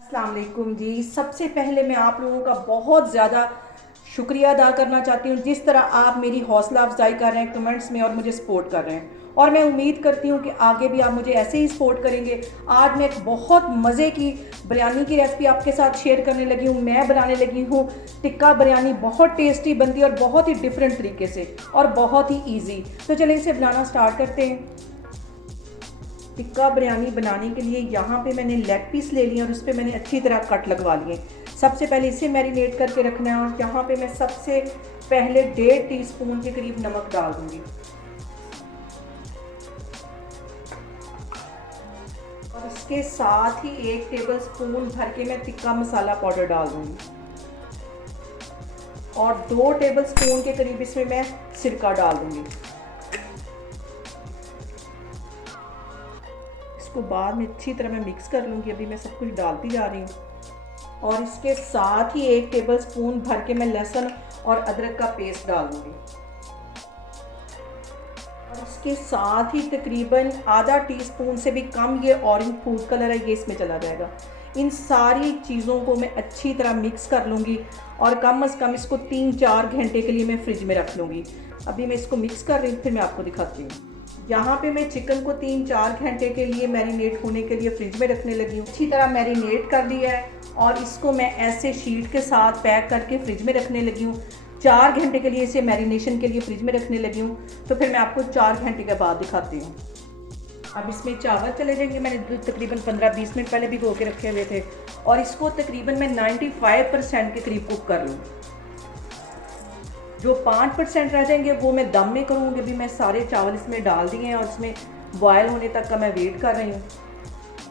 अस्सलाम वालेकुम जी। सबसे पहले मैं आप लोगों का बहुत ज़्यादा शुक्रिया अदा करना चाहती हूँ जिस तरह आप मेरी हौसला अफजाई कर रहे हैं कमेंट्स में और मुझे सपोर्ट कर रहे हैं, और मैं उम्मीद करती हूँ कि आगे भी आप मुझे ऐसे ही सपोर्ट करेंगे। आज मैं एक बहुत मज़े की बिरयानी की रेसिपी आपके साथ शेयर करने लगी हूँ। मैं बनाने लगी हूँ टिक्का बिरयानी। बहुत टेस्टी बनती है और बहुत ही डिफरेंट तरीके से और बहुत ही ईजी। तो चलिए इसे बनाना स्टार्ट करते हैं। टिक्का बिरयानी बनाने के लिए यहाँ पे मैंने लेग पीस ले लिया और उस पर मैंने अच्छी तरह कट लगवा लिए। सबसे पहले इसे मैरिनेट करके रखना है और यहाँ पे मैं सबसे पहले 1.5 टीस्पून के करीब नमक डाल दूंगी और इसके साथ ही 1 टेबल स्पून भर के मैं टिक्का मसाला पाउडर डाल दूंगी और 2 टेबल स्पून के करीब इसमें मैं सिरका डाल दूंगी। इसको बाद में अच्छी तरह मैं मिक्स कर लूँगी। अभी मैं सब कुछ डालती जा रही हूँ और इसके साथ ही 1 टेबल स्पून भर के मैं लहसुन और अदरक का पेस्ट डाल दूँगी और इसके साथ ही तकरीबन आधा टीस्पून से भी कम ये ऑरेंज फूड कलर है, ये इसमें चला जाएगा। इन सारी चीज़ों को मैं अच्छी तरह मिक्स कर लूँगी और कम से कम इसको 3-4 घंटे के लिए मैं फ्रिज में रख लूँगी। अभी मैं इसको मिक्स कर रही हूँ, फिर मैं आपको दिखाती हूँ। यहाँ पे मैं चिकन को 3-4 घंटे के लिए मैरिनेट होने के लिए फ्रिज में रखने लगी हूँ। अच्छी तरह मैरिनेट कर दिया है और इसको मैं ऐसे शीट के साथ पैक करके फ्रिज में रखने लगी हूँ। 4 घंटे के लिए इसे मैरिनेशन के लिए फ्रिज में रखने लगी हूँ। तो फिर मैं आपको 4 घंटे के बाद दिखाती हूँ। अब इसमें चावल चले जाएंगे। मैंने तकरीबन 15-20 मिनट पहले भिगो के रखे हुए थे और इसको तकरीबन मैं 95% के करीब कुक कर लूँ। जो 5% रह जाएंगे वो मैं दम में करूँगी। अभी मैं सारे चावल इसमें डाल दिए हैं और इसमें बॉयल होने तक का मैं वेट कर रही हूँ।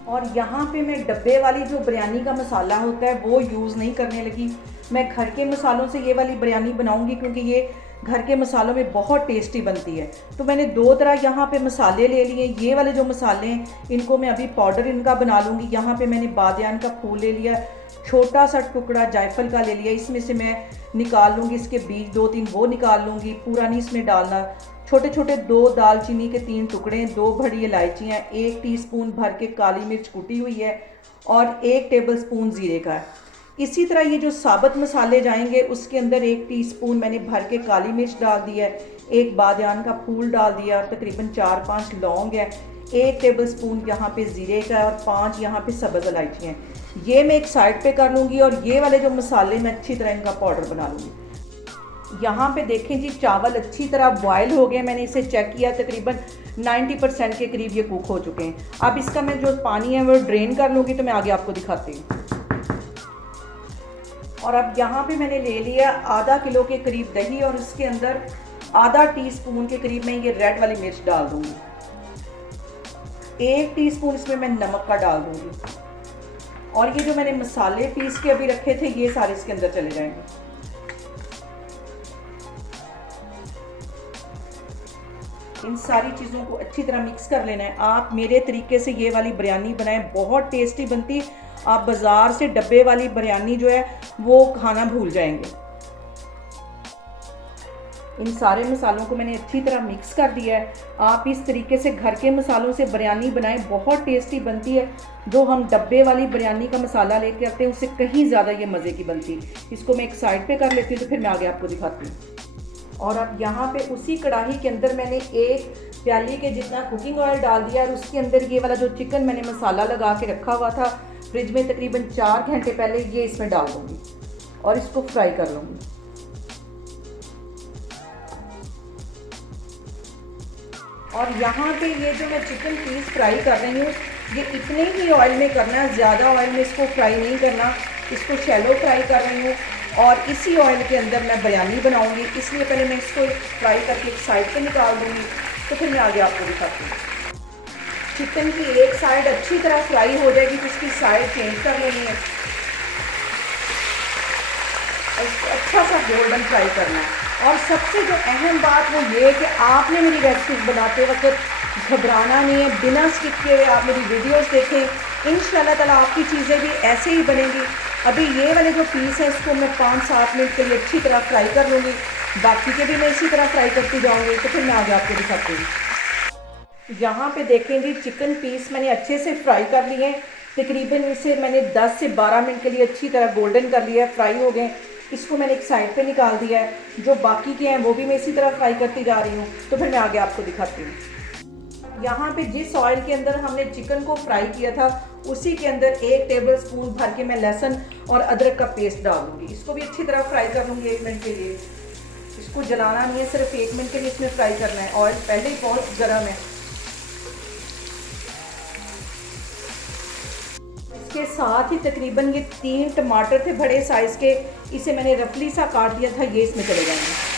और यहाँ पे मैं डब्बे वाली जो बिरयानी का मसाला होता है वो यूज़ नहीं करने लगी। मैं घर के मसालों से ये वाली बिरयानी बनाऊँगी क्योंकि ये घर के मसालों में बहुत टेस्टी बनती है। तो मैंने 2 तरह यहाँ पे मसाले ले लिए। ये वाले जो मसाले हैं इनको मैं अभी पाउडर इनका बना लूँगी। यहाँ पे मैंने बादियान का फूल ले लिया, छोटा सा टुकड़ा जायफल का ले लिया। इसमें से मैं निकाल लूँगी इसके बीज 2-3, वो निकाल लूँगी, पूरा नहीं इसमें डालना। छोटे छोटे 2 दालचीनी के 3 टुकड़े, 2 बड़ी इलायचियाँ, 1 टीस्पून भर के काली मिर्च कुटी हुई है और 1 टेबल स्पून ज़ीरे का है। इसी तरह ये जो साबुत मसाले जाएंगे उसके अंदर 1 टीस्पून मैंने भर के काली मिर्च डाल दी है, 1 बादियान का फूल डाल दिया और तकरीबन 4-5 लौंग है, 1 टेबल स्पून यहाँ पे ज़ीरे का और 5 यहाँ पे सब्ज़ इलायची हैं। ये मैं एक साइड पे कर लूँगी और ये वाले जो मसाले मैं अच्छी तरह इनका पाउडर बना लूँगी। यहाँ पे देखें जी, चावल अच्छी तरह बॉयल हो गए। मैंने इसे चेक किया, तकरीबन 90% के करीब ये कुक हो चुके हैं। अब इसका मैं जो पानी है वो ड्रेन कर लूँगी, तो मैं आगे आपको दिखाती हूँ। और अब यहाँ पे मैंने ले लिया आधा किलो के करीब दही और इसके अंदर आधा टीस्पून के करीब मैं ये रेड वाली मिर्च डाल दूँगी। 1 टीस्पून इसमें मैं नमक का डाल दूँगी और ये जो मैंने मसाले पीस के अभी रखे थे ये सारे इसके अंदर चले जाएंगे। इन सारी चीज़ों को अच्छी तरह मिक्स कर लेना है। आप मेरे तरीके से ये वाली बिरयानी बनाएं, बहुत टेस्टी बनती। आप बाज़ार से डब्बे वाली बिरयानी जो है वो खाना भूल जाएंगे। इन सारे मसालों को मैंने अच्छी तरह मिक्स कर दिया है। आप इस तरीके से घर के मसालों से बिरयानी बनाएं, बहुत टेस्टी बनती है। जो हम डब्बे वाली बिरयानी का मसाला लेके आते हैं उससे कहीं ज़्यादा ये मज़े की बनती है। इसको मैं एक साइड पे कर लेती हूँ, तो फिर मैं आगे आपको दिखाती हूँ। और अब यहाँ पे उसी कढ़ाई के अंदर मैंने 1 प्याली के जितना कुकिंग ऑयल डाल दिया और उसके अंदर ये वाला जो चिकन मैंने मसाला लगा के रखा हुआ था फ्रिज में तकरीबन 4 घंटे पहले, ये इसमें डाल दूँगी और इसको फ्राई कर लूँगी। और यहाँ पे ये जो मैं चिकन पीस फ्राई कर रही हूँ ये इतने ही ऑयल में करना है, ज़्यादा ऑयल में इसको फ्राई नहीं करना। इसको शैलो फ्राई कर रही हूँ और इसी ऑयल के अंदर मैं बिरयानी बनाऊँगी, इसलिए पहले मैं इसको फ्राई करके एक साइड पे निकाल दूँगी, तो फिर मैं आगे आपको दिखाती हूँ। चिकन की एक साइड अच्छी तरह फ्राई हो जाएगी तो इसकी साइड चेंज कर लेनी है और इसको अच्छा सा गोल्डन फ्राई करना है। और सबसे जो अहम बात वो ये है कि आपने मेरी रेसिपीज बनाते वक्त घबराना नहीं है। बिना स्किप किए हुए आप मेरी वीडियोस देखें, इंशाल्लाह ताला आपकी चीज़ें भी ऐसे ही बनेंगी। अभी ये वाले जो पीस है इसको मैं 5-7 मिनट के लिए अच्छी तरह फ्राई कर लूँगी, बाकी के भी मैं इसी तरह फ्राई करती जाऊँगी, तो फिर मैं आगे आपको दिखाती हूँ। यहाँ पे देखें जी, चिकन पीस मैंने अच्छे से फ्राई कर लिए हैं तकरीबन इसे मैंने 10 से 12 मिनट के लिए अच्छी तरह गोल्डन कर लिया है, फ्राई हो गए। इसको मैंने एक साइड पे निकाल दिया है। जो बाकी के हैं वो भी मैं इसी तरह फ्राई करती जा रही हूँ। तो फिर मैं आगे आपको दिखाती हूँ। यहाँ पे जिस ऑयल के अंदर हमने चिकन को फ्राई किया था उसी के अंदर 1 टेबल स्पून भर के मैं लहसुन और अदरक का पेस्ट डाल दूँगी। इसको भी अच्छी तरह फ्राई कर लूँगी 1 मिनट के लिए। इसको जलाना नहीं है, सिर्फ 1 मिनट के लिए इसमें फ्राई करना है। ऑयल पहले ही बहुत गर्म है। इसके साथ ही तकरीबन ये 3 टमाटर थे बड़े साइज़ के, इसे मैंने रफली सा काट दिया था, ये इसमें चले जाएंगे।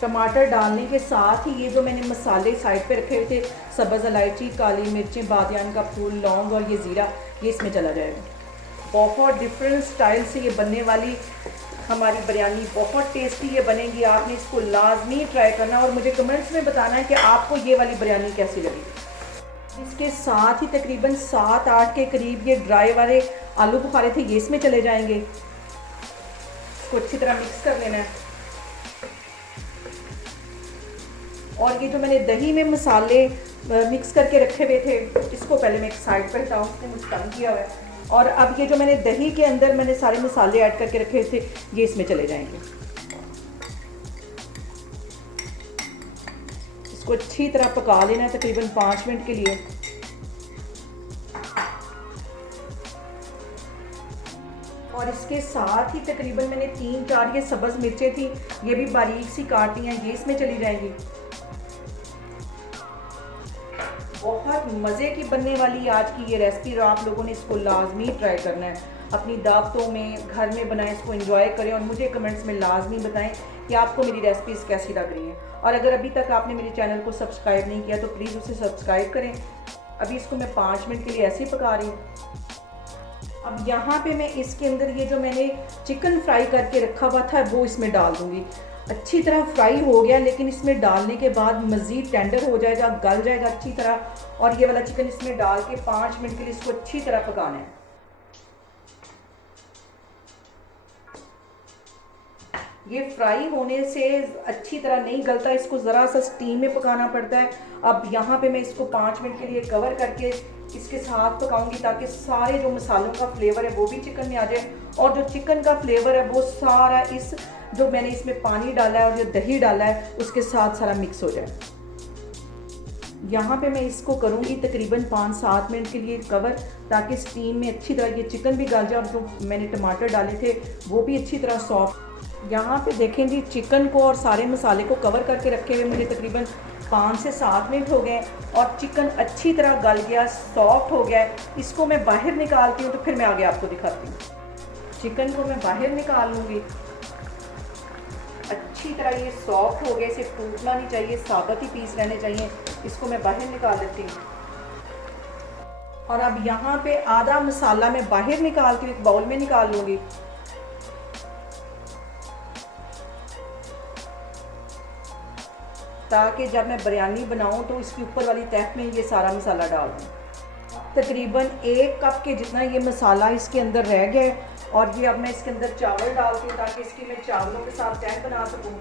टमाटर डालने के साथ ही ये जो मैंने मसाले साइड पे रखे हुए थे, सब्ज़ इलायची, काली मिर्चें, बादियान का फूल, लौंग और ये ज़ीरा, ये इसमें चला जाएगा। बहुत डिफरेंट स्टाइल से ये बनने वाली हमारी बिरयानी बहुत टेस्टी ये बनेगी। आपने इसको लाजमी ट्राई करना और मुझे कमेंट्स में बताना है कि आपको ये वाली बिरयानी कैसी लगी। इसके साथ ही तकरीबन 7-8 के करीब ये ड्राई वाले आलू बुखारे थे, ये इसमें चले जाएंगे। इसको अच्छी तरह मिक्स कर लेना है। और ये जो मैंने दही में मसाले मिक्स करके रखे हुए थे, इसको पहले मैं एक साइड पर हटाऊँ, उसने मुझे तंग किया हुआ है। और अब ये जो मैंने दही के अंदर मैंने सारे मसाले ऐड करके रखे थे, ये इसमें चले जाएंगे। इसको अच्छी तरह पका लेना है तकरीबन 5 मिनट के लिए। और इसके साथ ही तकरीबन मैंने 3-4 ये सब्ज़ मिर्चें थी, ये भी बारीक सी काटी हैं, ये इसमें चली जाएंगी। बहुत मज़े की बनने वाली आज की ये रेसिपी, आप लोगों ने इसको लाजमी ट्राई करना है। अपनी दावतों में, घर में बनाएं, इसको एंजॉय करें और मुझे कमेंट्स में लाजमी बताएं कि आपको मेरी रेसिपीज़ कैसी लग रही हैं। और अगर अभी तक आपने मेरे चैनल को सब्सक्राइब नहीं किया तो प्लीज़ उसे सब्सक्राइब करें। अभी इसको मैं 5 मिनट के लिए ऐसे ही पका रही हूँ। अब यहाँ पे मैं इसके अंदर ये जो मैंने चिकन फ्राई करके रखा हुआ था वो इसमें डाल दूँगी। अच्छी तरह फ्राई हो गया, लेकिन इसमें डालने के बाद मज़ीद टेंडर हो जाएगा, गल जाएगा अच्छी तरह। और ये वाला चिकन इसमें डाल के 5 मिनट के लिए इसको अच्छी तरह पकाना है। ये फ्राई होने से अच्छी तरह नहीं गलता, इसको ज़रा सा स्टीम में पकाना पड़ता है। अब यहाँ पे मैं इसको 5 मिनट के लिए कवर करके इसके साथ पकाऊंगी ताकि सारे जो मसालों का फ्लेवर है वो भी चिकन में आ जाए और जो चिकन का फ्लेवर है वो सारा इस जो मैंने इसमें पानी डाला है और जो दही डाला है उसके साथ सारा मिक्स हो जाए। यहाँ पे मैं इसको करूँगी तकरीबन 5-7 मिनट के लिए कवर, ताकि स्टीम में अच्छी तरह ये चिकन भी गल जाए और जो मैंने टमाटर डाले थे वो भी अच्छी तरह सॉफ्ट। यहाँ पे देखें जी, चिकन को और सारे मसाले को कवर करके रखे हुए मुझे तकरीबन 5 से 7 मिनट हो गए और चिकन अच्छी तरह गल गया, सॉफ्ट हो गया। इसको मैं बाहर निकालती हूँ तो फिर मैं आगे आपको दिखाती हूँ। चिकन को मैं बाहर निकाल लूँगी। अच्छी तरह ये सॉफ्ट हो गया, इसे टूटना नहीं चाहिए, साबुत ही पीस रहने चाहिए। इसको मैं बाहर निकाल देती हूँ। और अब यहाँ पे आधा मसाला मैं बाहर निकालती हूँ, एक बाउल में निकाल लूँगी। ताकि जब मैं बिरयानी बनाऊँ तो इसके ऊपर वाली तह में ये सारा मसाला डाल दूँ। तकरीबन 1 कप के जितना ये मसाला इसके अंदर रह गया है और ये अब मैं इसके अंदर चावल डालती हूँ ताकि इसकी मैं चावलों के साथ तह बना सकूँ।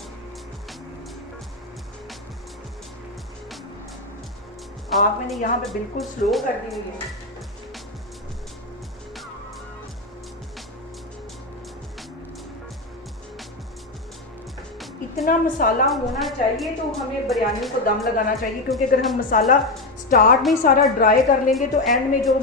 आग मैंने यहाँ पे बिल्कुल स्लो कर दी हुई है। इतना मसाला होना चाहिए तो हमें बिरयानी को दम लगाना चाहिए, क्योंकि अगर हम मसाला स्टार्ट में ही सारा ड्राई कर लेंगे तो एंड में जो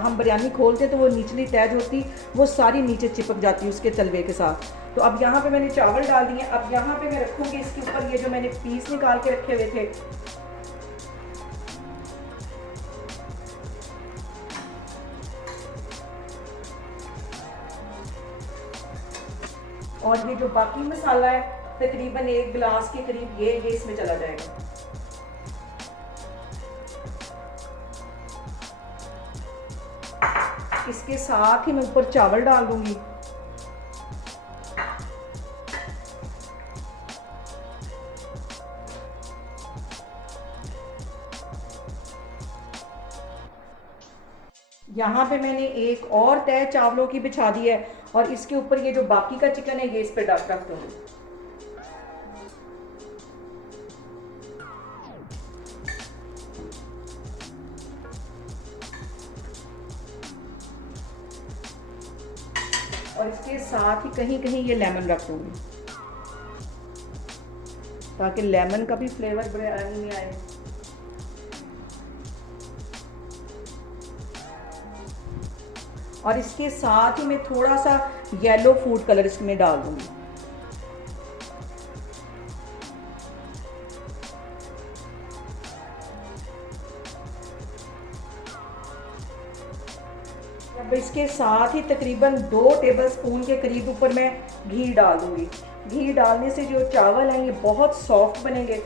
हम बिरयानी खोलते हैं तो वो निचली तह होती वो सारी नीचे चिपक जाती है उसके तलवे के साथ। तो अब यहाँ पे मैंने चावल डाल दिए। अब यहाँ पे मैं रखूँगी इसके ऊपर ये जो मैंने पीस निकाल के रखे हुए थे। और ये जो बाकी मसाला है तकरीबन 1 गिलास के करीब ये इसमें चला जाएगा। इसके साथ ही मैं ऊपर चावल डाल दूंगी। यहाँ पे मैंने एक और तह चावलों की बिछा दी है और इसके ऊपर ये जो बाकी का चिकन है ये इस पे रख दूंगी। और इसके साथ ही कहीं कहीं ये लेमन रख दूँगी ताकि लेमन का भी फ्लेवर बिरयानी में आए। और इसके साथ ही मैं थोड़ा सा येलो फूड कलर इसमें डाल दूँगी। अब इसके साथ ही तकरीबन 2 टेबलस्पून के करीब ऊपर मैं घी डाल दूँगी। घी डालने से जो चावल हैं ये बहुत सॉफ्ट बनेंगे।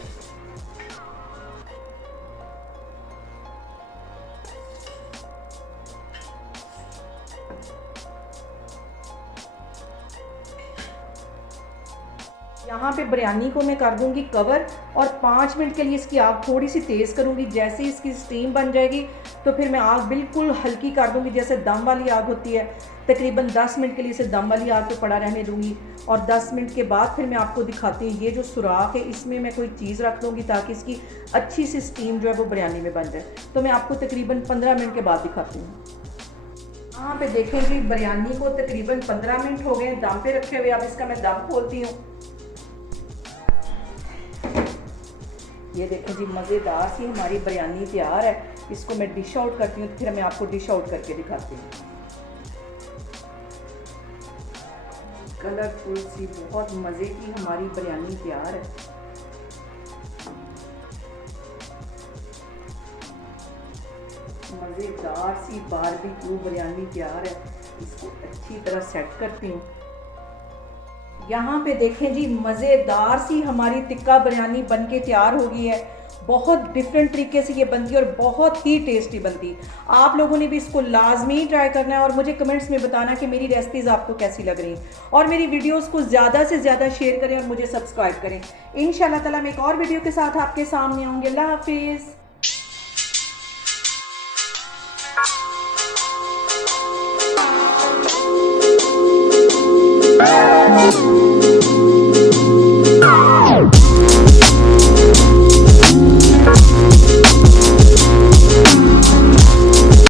यहाँ पे बिरयानी को मैं कर दूँगी कवर और 5 मिनट के लिए इसकी आग थोड़ी सी तेज़ करूँगी। जैसे ही इसकी स्टीम बन जाएगी तो फिर मैं आग बिल्कुल हल्की कर दूँगी, जैसे दम वाली आग होती है। तकरीबन 10 मिनट के लिए इसे दम वाली आग पे पड़ा रहने दूँगी और 10 मिनट के बाद फिर मैं आपको दिखाती हूँ। ये जो सुराख है इसमें मैं कोई चीज़ रख दूँगी ताकि इसकी अच्छी सी स्टीम जो है वो बिरयानी में बन जाए। तो मैं आपको तकरीबन 15 मिनट के बाद दिखाती हूँ। यहाँ पे देखें जी, बिरयानी को तकरीबन 15 मिनट हो गए दम पे रखे हुए। अब इसका मैं दम खोलती हूँ। ये देखें जी, मज़ेदार सी हमारी बिरयानी तैयार है। इसको मैं डिश आउट करती हूँ, फिर मैं आपको डिश आउट करके दिखाती हूँ। कलरफुल सी बहुत मज़े की हमारी बिरयानी तैयार है। मज़ेदार सी बारबेक्यू बिरयानी तैयार है। इसको अच्छी तरह सेट करती हूँ। यहाँ पे देखें जी, मज़ेदार सी हमारी टिक्का बिरयानी बनके तैयार हो गई है। बहुत डिफरेंट तरीके से ये बनती है और बहुत ही टेस्टी बनती है। आप लोगों ने भी इसको लाजमी ट्राई करना है और मुझे कमेंट्स में बताना कि मेरी रेसिपीज़ आपको कैसी लग रही हैं। और मेरी वीडियोस को ज़्यादा से ज़्यादा शेयर करें और मुझे सब्सक्राइब करें। इंशाल्लाह ताला मैं एक और वीडियो के साथ आपके सामने आऊँगी। अल्लाह हाफिज़।